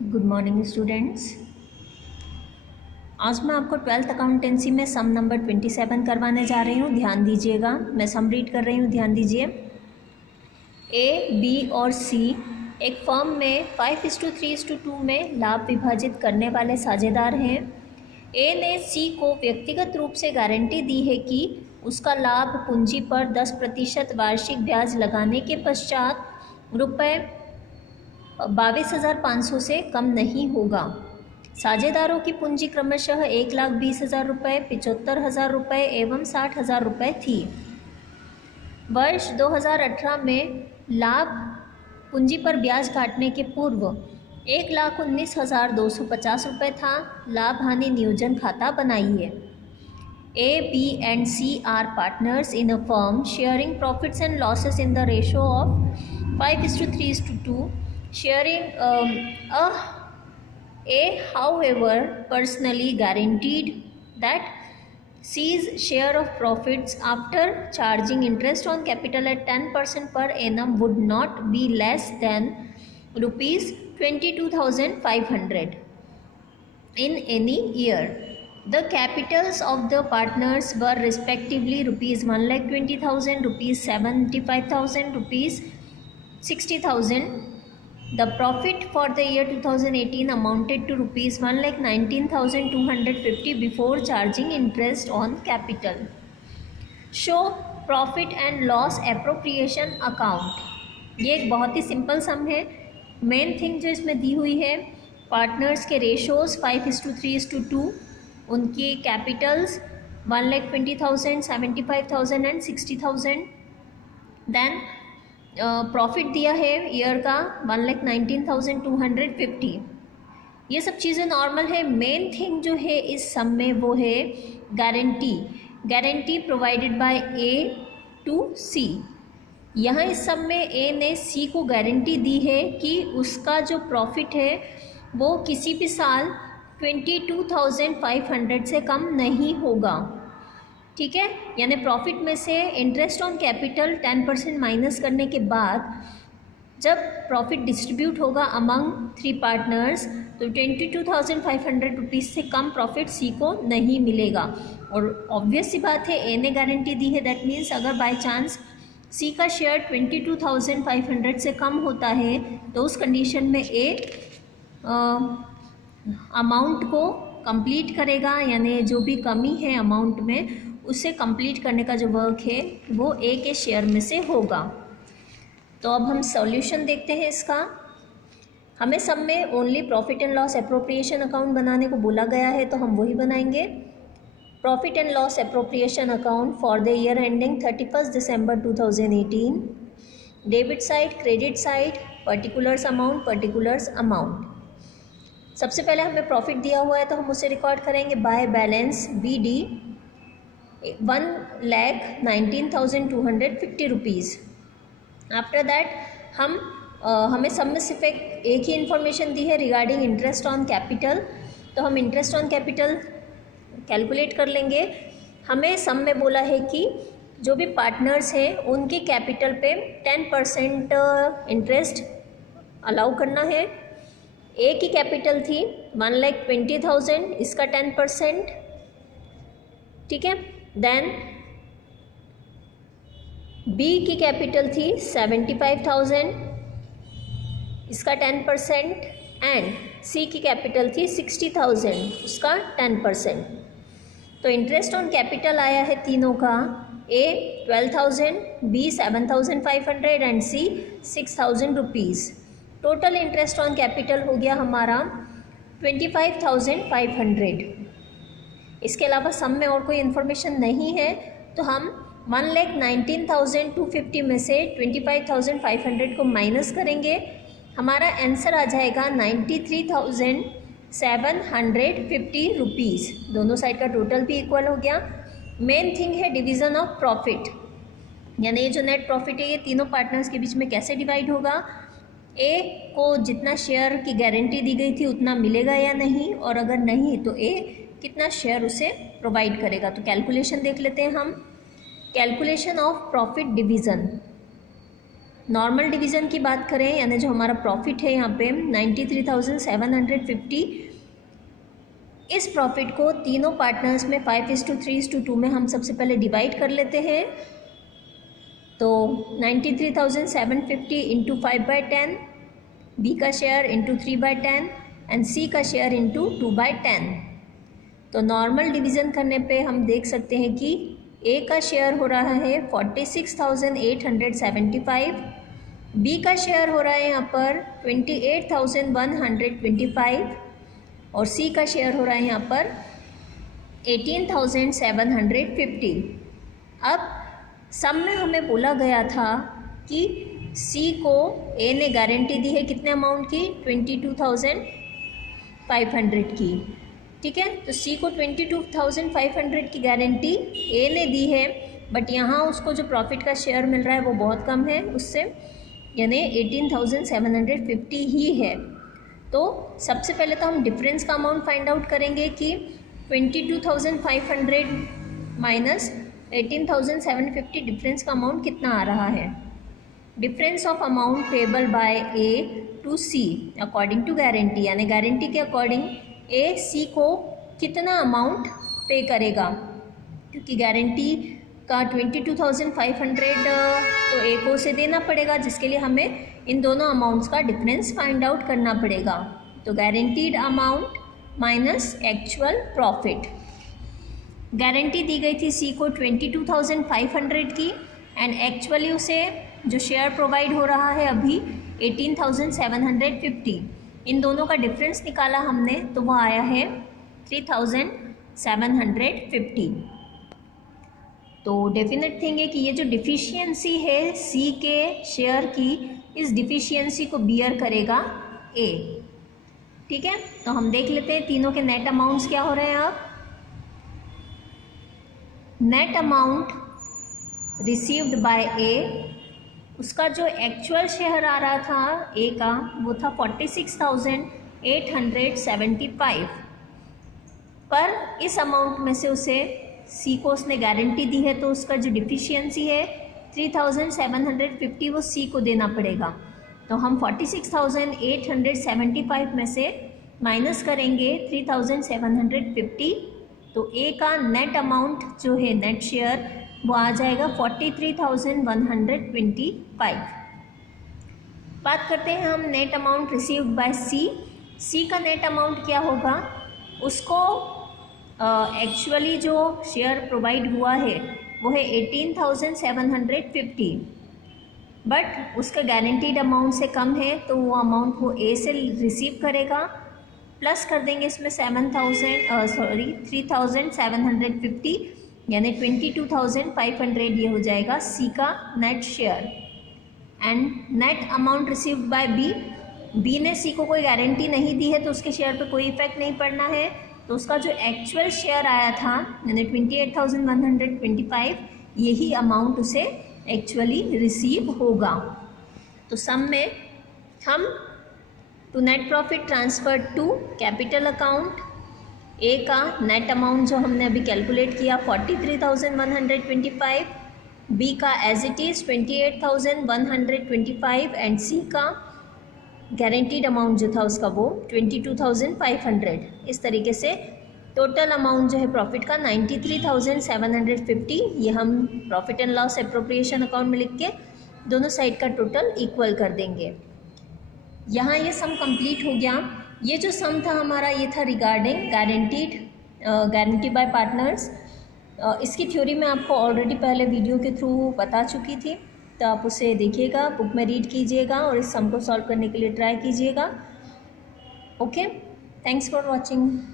Good morning students. आज मैं आपको 12th अकाउंटेंसी में सम नंबर 27 करवाने जा रही हूँ। ध्यान दीजिएगा, मैं सम रीड कर रही हूँ, ध्यान दीजिए। ए, बी और सी एक फर्म में 5:3:2 में लाभ विभाजित करने वाले साझेदार हैं। ए ने सी को व्यक्तिगत रूप से गारंटी दी है कि उसका लाभ पूंजी पर 10% वार्षिक ब्याज लगाने के पश्चात रुपये 22,500 से कम नहीं होगा। साझेदारों की पूंजी क्रमशः 1,20,000 रुपये, 75,000 रुपये एवं 60,000 रुपये थी। वर्ष 2018 में लाभ पूंजी पर ब्याज काटने के पूर्व 1,19,250 रुपये था। लाभ हानि नियोजन खाता बनाइए। A, B and C are partners in a firm sharing profits and losses in the ratio of 5:3:2. Sharing A, however, personally guaranteed that C's share of profits after charging interest on capital at 10% per annum would not be less than rupees 22,500 in any year. The capitals of the partners were respectively rupees 1,20,000, rupees 75,000, rupees 60,000. The profit for the year 2018 amounted to rupees 1,19,250 before charging interest on capital. Show profit and loss appropriation account. ये एक बहुत ही simple सम है। Main thing जो इसमें दी हुई है, partners के ratios 5:3:2, उनकी कैपिटल्स 1,20,000, 75,000 एंड 60,000। देन प्रॉफिट दिया है ईयर का 1,19,250। ये सब चीज़ें नॉर्मल है। मेन थिंग जो है इस सम में वो है guarantee provided by A to C. यहाँ इस सम में ए ने सी को गारंटी दी है कि उसका जो प्रॉफिट है वो किसी भी साल 22,500 से कम नहीं होगा। ठीक है, यानी प्रॉफिट में से इंटरेस्ट ऑन कैपिटल 10% माइनस करने के बाद जब प्रॉफिट डिस्ट्रीब्यूट होगा अमंग 3 पार्टनर्स तो 22,500 रुपीज़ से कम प्रॉफिट सी को नहीं मिलेगा। और ऑब्वियस सी बात है, ए ने गारंटी दी है, दैट मीन्स अगर बाय चांस सी का शेयर 22,500 से कम होता है तो उस कंडीशन में ए अमाउंट को कंप्लीट करेगा, यानी जो भी कमी है अमाउंट में उसे कंप्लीट करने का जो वर्क है वो ए के शेयर में से होगा। तो अब हम सॉल्यूशन देखते हैं इसका। हमें सब में only profit and loss appropriation account बनाने को बोला गया है तो हम वही बनाएंगे। Profit and loss appropriation account for the year ending 31 December 2018। Debit side, credit side, particulars amount. सबसे पहले हमें प्रॉफिट दिया हुआ है तो हम उसे रिकॉर्ड करेंगे by balance BD 1,19,250 rupees. After that हमें सब में सिर्फ एक ही इन्फॉर्मेशन दी है रिगार्डिंग इंटरेस्ट ऑन कैपिटल, तो हम इंटरेस्ट ऑन कैपिटल कैलकुलेट कर लेंगे। हमें सब में बोला है कि जो भी पार्टनर्स हैं उनके कैपिटल पे 10% इंटरेस्ट अलाउ करना है। ए की कैपिटल थी 1,20,000, इसका 10%, ठीक है। देन बी की कैपिटल थी 75,000, इसका 10%, एंड सी की कैपिटल थी 60,000, उसका 10%। तो इंटरेस्ट ऑन कैपिटल आया है तीनों का, A 12,000, B 7,500 and C 6,000 rupees. Total interest on capital हो गया हमारा 25,500। इसके अलावा सम में और कोई इन्फॉर्मेशन नहीं है तो हम 1,19,250 में से 25,500 को माइनस करेंगे। हमारा आंसर आ जाएगा 93,750 रुपीज़। दोनों साइड का टोटल भी इक्वल हो गया। मेन थिंग है डिवीज़न ऑफ प्रॉफिट, यानी ये जो नेट प्रॉफिट है ये तीनों पार्टनर्स के बीच में कैसे डिवाइड होगा। ए को जितना शेयर की गारंटी दी गई थी उतना मिलेगा या नहीं, और अगर नहीं तो ए कितना शेयर उसे प्रोवाइड करेगा। तो कैलकुलेशन देख लेते हैं हम। Calculation of profit division. Normal division की बात करें, यानी जो हमारा प्रॉफिट है यहाँ पे 93,750, इस प्रॉफिट को तीनों पार्टनर्स में 5:3:2 में हम सबसे पहले डिवाइड कर लेते हैं। तो 93,750 इंटू 5/10, बी का शेयर इंटू 3/10 एंड सी का शेयर इंटू 2/10। तो नॉर्मल डिवीज़न करने पे हम देख सकते हैं कि ए का शेयर हो रहा है 46,875, बी का शेयर हो रहा है यहाँ पर 28,125 और सी का शेयर हो रहा है यहाँ पर 18,750। अब सम में हमें बोला गया था कि सी को ए ने गारंटी दी है कितने अमाउंट की, 22,500 की। ठीक है, तो सी को 22,500 की गारंटी ए ने दी है, बट यहाँ उसको जो प्रॉफिट का शेयर मिल रहा है वो बहुत कम है उससे, यानी 18,750 ही है। तो सबसे पहले तो हम डिफरेंस का अमाउंट फाइंड आउट करेंगे कि 22,500 माइनस 18,750 डिफरेंस का अमाउंट कितना आ रहा है। Difference of amount payable by A to C according to guarantee, यानी गारंटी के अकॉर्डिंग ए सी को कितना अमाउंट पे करेगा, क्योंकि गारंटी का 22,500 तो ए को उसे देना पड़ेगा, जिसके लिए हमें इन दोनों अमाउंट्स का डिफरेंस फाइंड आउट करना पड़ेगा। तो guaranteed amount minus actual profit. Guarantee दी गई थी सी को 22,500 की एंड एक्चुअली उसे जो शेयर प्रोवाइड हो रहा है अभी 18,750। इन दोनों का डिफरेंस निकाला हमने तो वो आया है 3,750। तो डेफिनेट थिंग है कि ये जो डिफिशियंसी है सी के शेयर की, इस डिफिशियंसी को बियर करेगा ए। ठीक है, तो हम देख लेते हैं तीनों के नेट अमाउंट्स क्या हो रहे हैं। अब नेट अमाउंट रिसीव्ड बाय ए, उसका जो एक्चुअल शेयर आ रहा था ए का वो था 46,875, पर इस अमाउंट में से उसे सी को उसने गारंटी दी है, तो उसका जो डिफिशियंसी है 3,750 वो सी को देना पड़ेगा। तो हम 46,875 में से माइनस करेंगे 3,750, तो ए का नेट अमाउंट जो है नेट शेयर वो आ जाएगा 43,125। बात करते हैं हम नेट अमाउंट रिसीव्ड बाय सी। सी का नेट अमाउंट क्या होगा, उसको एक्चुअली जो शेयर प्रोवाइड हुआ है वो है 18,750, बट उसका गारंटीड अमाउंट से कम है, तो वो अमाउंट वो ए से रिसीव करेगा। प्लस कर देंगे इसमें 3,750, यानी 22,500 ये हो जाएगा सी का net share. And net amount received by B, B ने सी को कोई गारंटी नहीं दी है तो उसके शेयर पे कोई इफेक्ट नहीं पड़ना है, तो उसका जो एक्चुअल शेयर आया था यानी 28,125, यही अमाउंट उसे एक्चुअली रिसीव होगा। तो सम में हम to net profit transfer to capital account, A का नेट अमाउंट जो हमने अभी कैलकुलेट किया 43,125, बी का एज इट इज़ 28,125 एंड सी का गारंटीड अमाउंट जो था उसका वो 22,500। इस तरीके से टोटल अमाउंट जो है प्रॉफिट का 93,750, ये हम profit and loss appropriation account में लिख के दोनों साइड का टोटल इक्वल कर देंगे। यहाँ ये सम कंप्लीट हो गया। ये जो सम था हमारा ये था रिगार्डिंग गारंटी बाय पार्टनर्स। इसकी थ्योरी मैं आपको ऑलरेडी पहले वीडियो के थ्रू बता चुकी थी, तो आप उसे देखिएगा, बुक में रीड कीजिएगा और इस सम को सॉल्व करने के लिए ट्राई कीजिएगा। Okay, thanks for watching.